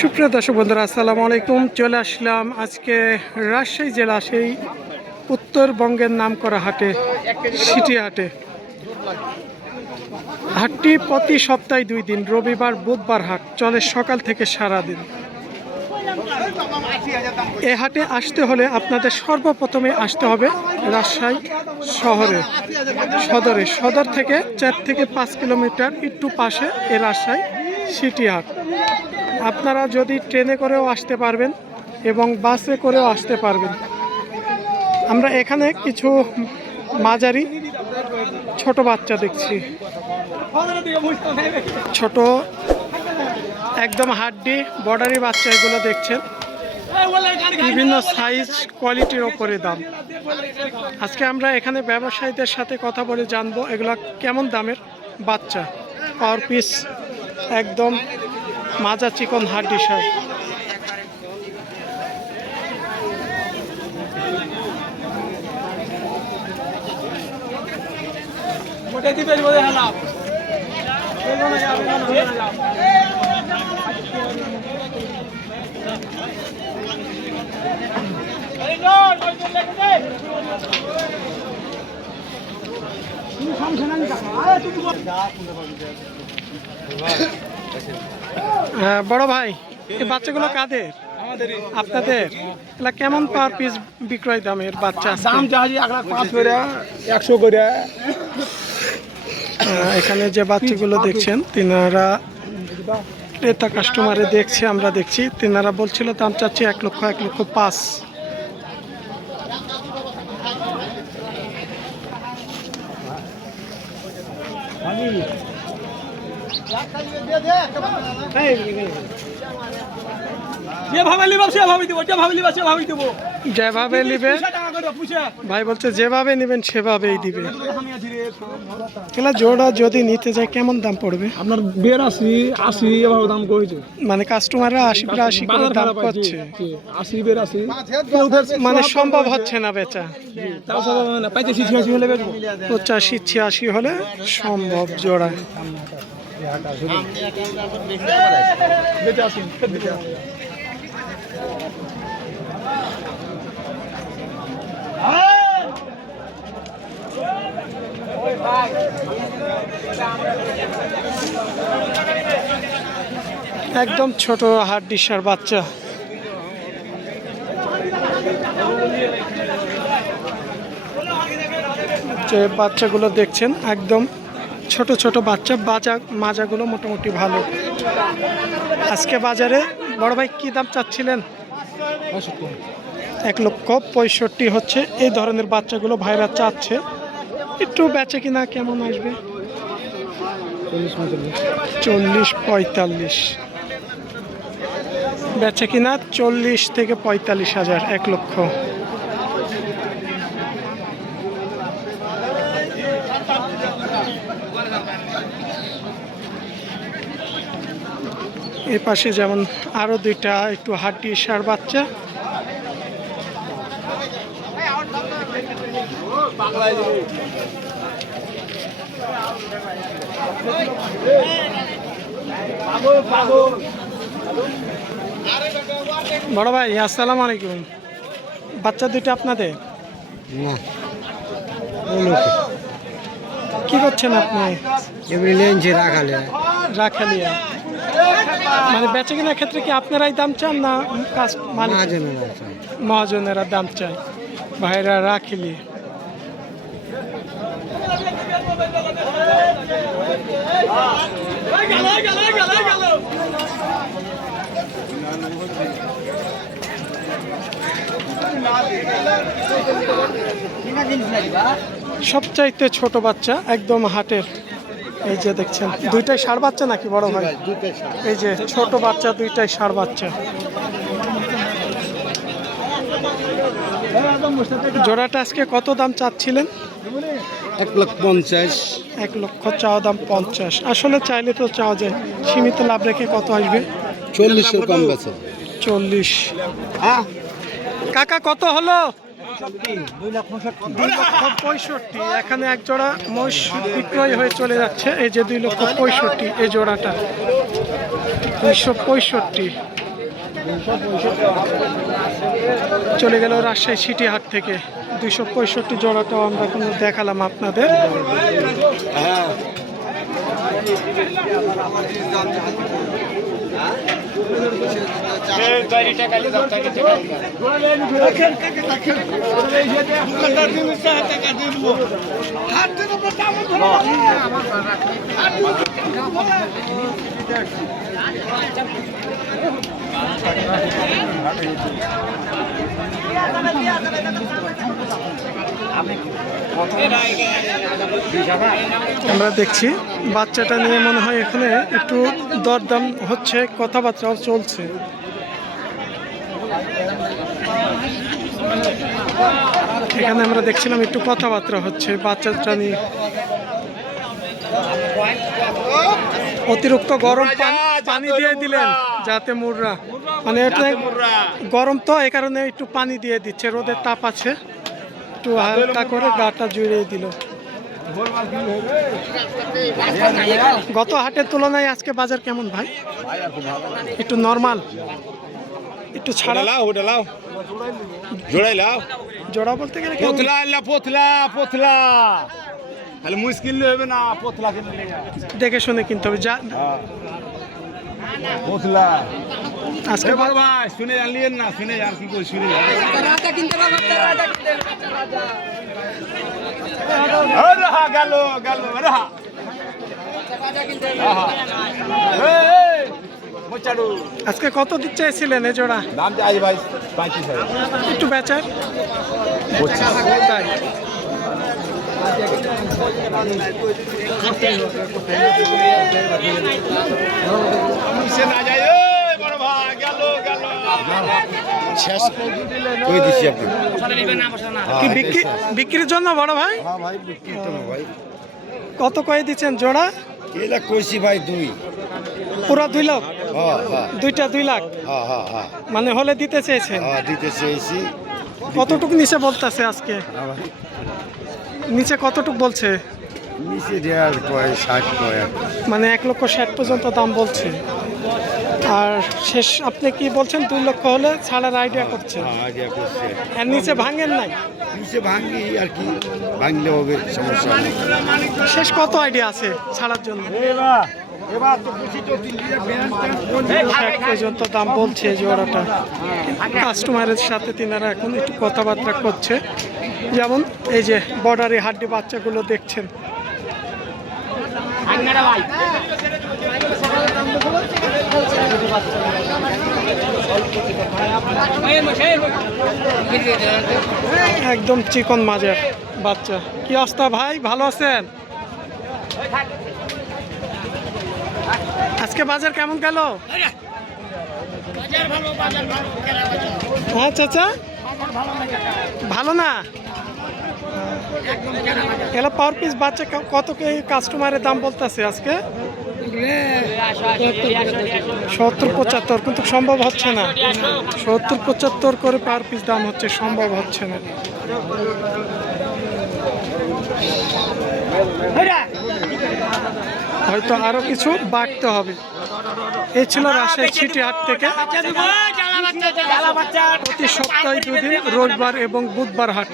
সুপ্রিয় দর্শক বন্ধুরা, আসসালামু আলাইকুম। চলে আসলাম আজকে রাজশাহী জেলা সেই উত্তরবঙ্গের নামকরা হাটে, সিটি হাটে। হাটটি প্রতি সপ্তাহে 2 দিন, রবিবার বুধবার হাট চলে সকাল থেকে সারাদিন। এ হাটে আসতে হলে আপনাদের সর্বপ্রথমে আসতে হবে রাজশাহী সদর থেকে 4 থেকে 5 কিলোমিটার একটু পাশে এ রাজশাহী সিটি হাট। আপনারা যদি ট্রেনে করেও আসতে পারবেন এবং বাসে করেও আসতে পারবেন। আমরা এখানে কিছু মাঝারি ছোট বাচ্চা দেখছি, ছোট একদম হাড্ডি বর্ডারি বাচ্চা এগুলো দেখছেন। বিভিন্ন সাইজ কোয়ালিটির ওপরে দাম। আজকে আমরা এখানে ব্যবসায়ীদের সাথে কথা বলে জানবো এগুলো কেমন দামের বাচ্চা। পার পিস একদম মাজা চিকন হাড্ডি সার। বড় ভাই, এই বাচ্চাগুলো কাদের? আপনাদের? এগুলা কেমন পার পিস বিক্রয় দামের বাচ্চা? দাম চাই 5 করে 100 করে। এখানে যে বাচ্চাগুলো দেখছেন তিনারা ক্রেতা কাস্টমারে দেখছে, আমরা দেখছি। তিনারা বলছিল দাম চাচ্ছি 1 লক্ষ 5। যেভাবে নিবে ভাই বলছে, যেভাবে নেবেন সেভাবেই দিবে। এগুলা জোড়া যদি নিতে যায় কেমন দাম পড়বে? আপনার 82 এভাবে দাম কইছে, মানে কাস্টমাররা 80 করে দাম করছে। 80 মানে সম্ভব হচ্ছে না বেচা। তাও সব না, 85 হলে বেচবো। 85-86 হলে সম্ভব জোড়া। একদম ছোট হাড্ডিসার বাচ্চা। যে বাচ্চাগুলো দেখছেন একদম ছোট ছোট বাচ্চা। মাজাগুলো মোটামুটি ভালো। আজকে বাজারে বড় ভাই কি দাম চাচ্ছিলেন? 1 লক্ষ 65 হচ্ছে। এই ধরনের বাচ্চাগুলো ভাইরা চাচ্ছে। একটু বেচে কিনা কেমন আসবে? 40-45। বেচে কিনা 40 থেকে 45 হাজার, 1 লক্ষ। এই পাশে যেমন আরো 2টা একটু হাড্ডি সার বাচ্চা। বড় ভাই আসসালামু আলাইকুম। বাচ্চা 2টা আপনাদের? কি করছেন আপনি? রাখালিয়া। মানে বেচে কেনার ক্ষেত্রে কি আপনারাই দাম চান না মহাজনেরা দাম চায়? ভাইরা রাখিলি। সবচাইতে ছোট বাচ্চা একদম হাটের। এই যে দেখছেন 2টাই ষাঁড় বাচ্চা নাকি বড় ভাই? এই যে ছোট বাচ্চা 2টাই ষাঁড় বাচ্চা। জোড়াটা আজকে কত দাম চাচ্ছিলেন? 1 লক্ষ 50। 1 লক্ষ চাওয়া দাম 50। আসলে চাইলে তো চাওয়া যায়। সীমিত লাভ রেখে কত আসবে? 40 কম বেচে। 40। কাকা কত হলো? 2,65,000। এখানে এক জোড়া মহিষ বিক্রয় হয়ে চলে যাচ্ছে, এই যে 2,65,000 এই জোড়াটা, 265। চলে গেল রাজশাহী সিটি হাট থেকে 265 জোড়াটাও আমরা কোনো দেখালাম আপনাদের। আমরা দেখছি বাচ্চাটা নিয়ে মনে হয় এখানে একটু দরদাম হচ্ছে, কথাবার্তাও চলছে। এখানে আমরা দেখছিলাম একটু কথাবার্তা হচ্ছে বাচ্চাটা নিয়ে। অতিরিক্ত গরম পানি দিয়ে দিলেন যাতে মুররা, মানে এটা গরম তো এই কারণে একটু পানি দিয়ে দিচ্ছে, রোদের তাপ আছে, একটু হালকা করে গাটা জুড়িয়ে দিল। গত হাটের তুলনায় আজকে বাজার কেমন ভাই? একটু নরমাল, একটু ছাড়া জোড়া বলতে গেলে মুশকিল হবে না, পোতলা দেখে শুনে কিনতে হবে। যা আজকে ভাই শুনে জানলিয়েন না, শুনে জান কি করে শুনে গেল গেল আজকে কত দিতে চাইছিলেন এই জোড়া? দাম চাই ভাই 35,000। একটু বেচার তাই বিক্রির জন্য বড় ভাই? কত কয়ে দিচ্ছেন জোড়া? কইছি ভাই 2। পুরা 2 লাখ? দুইটা 2 লাখ মানে হলে দিতে চেয়েছেন? দিতে চেয়েছি। কতটুকু নিচে বলতেছে আজকে? নিচে কতটুকু বলছে? নিচে দেওয়ার 60 মানে 1,60,000 পর্যন্ত দাম বলছে। আর শেষ আপনি কি বলছেন 2 লক্ষ হলে ছাড়ার আইডিয়া করছেন? আর নিচে ভাঙেন নাই? নিচে ভাঙি আর কি, ভাঙলে হবে, সমস্যা নেই। শেষ কত আইডিয়া আছে ছাড়ার জন্য? পর্যন্ত দাম বলছে জোড়াটা। কাস্টমারের সাথে তিনারা এখন একটু কথাবার্তা করছে। যেমন এই যে বর্ডারি হাড্ডি বাচ্চাগুলো দেখছেন, একদম চিকন মাজার বাচ্চা। কি অবস্থা ভাই, ভালো আছেন? আজকে বাজার কেমন গেল? হ্যাঁ চাচা, ভালো না? এলা পার পিস বাচ্চা কত কাস্টমারের দাম বলতেছে আজকে? 70-75, কিন্তু সম্ভব হচ্ছে না। 70-75 করে পার পিস দাম হচ্ছে, সম্ভব হচ্ছে না। হয়তো আরো কিছু বাড়তে হবে। এই ছিল রাজশাহী সিটি হাট থেকে প্রতি সপ্তাহে 2 দিন, রবিবার এবং বুধবার হাট।